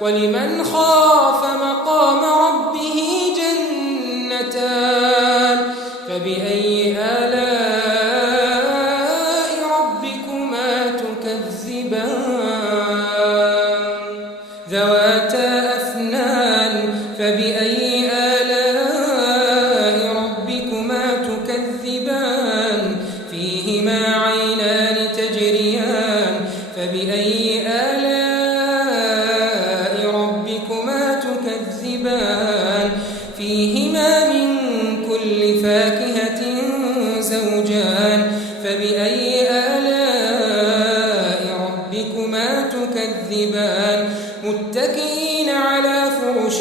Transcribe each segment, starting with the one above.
ولمن خاف مقام ربه جنتان فبأي آلاء ربكما تكذبان ذواتا أفنان فبأي آلاء ربكما تكذبان فيهما عينان تجريان فبأي آلاء ربكما تكذبان فيهما من كل فاكهة زوجان فبأي آلاء ربكما تكذبان متكئين على فرش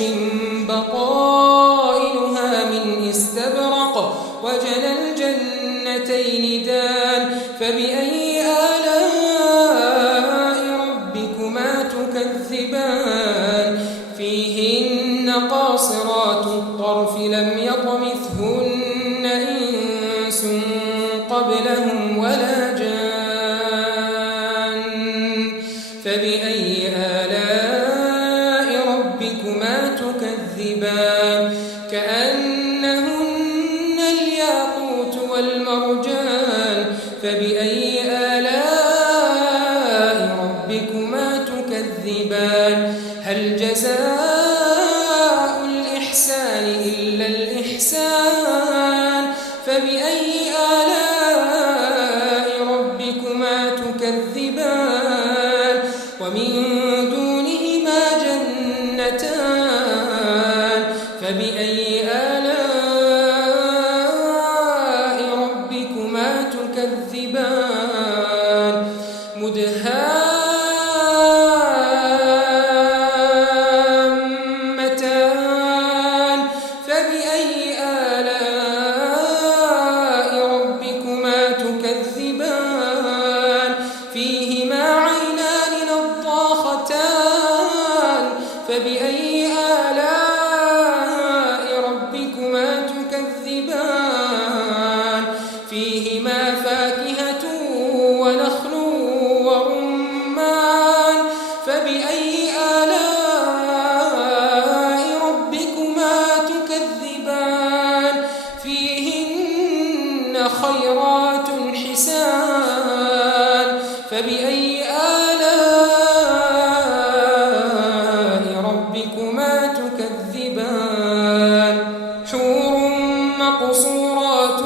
بطائنها من استبرق وجنى الجنتين دان فبأي آلاء ربكما تكذبان فيهن قاصرات الطرف لم يطمثهن إنس قبلهم ولا جان فبأي آلاء ربكما تكذبان كأنهن الياقوت والمرجان فبأي آلاء ربكما تكذبان هل جزاء الإحسان إلا الإحسان فبأي آلاء ربكما تكذبان ومن دونهما جنتان فبأي آلاء ربكما تكذبان مدهامتان فبأي آلاء ربكما تكذبان فيهما عينان نضاختان فبأي آلاء ربكما تكذبان فيهما فاكهة ونخل ورمان فبأي آلاء ربكما تكذبان فيهن خيرات حسان فبأي آلاء ربكما تكذبان حور مقصورات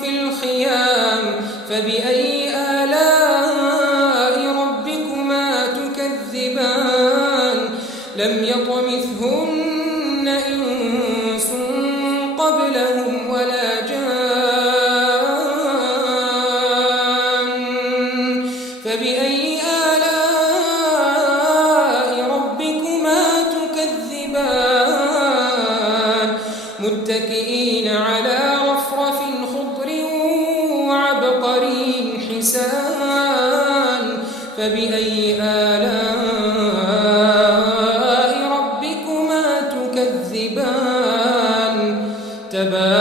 في الخيام فبأي آلاء ربكما تكذبان لم يطمثهن إنس قبلهم ولا جان فبأي آلاء ربكما تكذبان متكئين على رفرف خضر وعبقري حسان فبأي آلاء ربكما تكذبان تبارك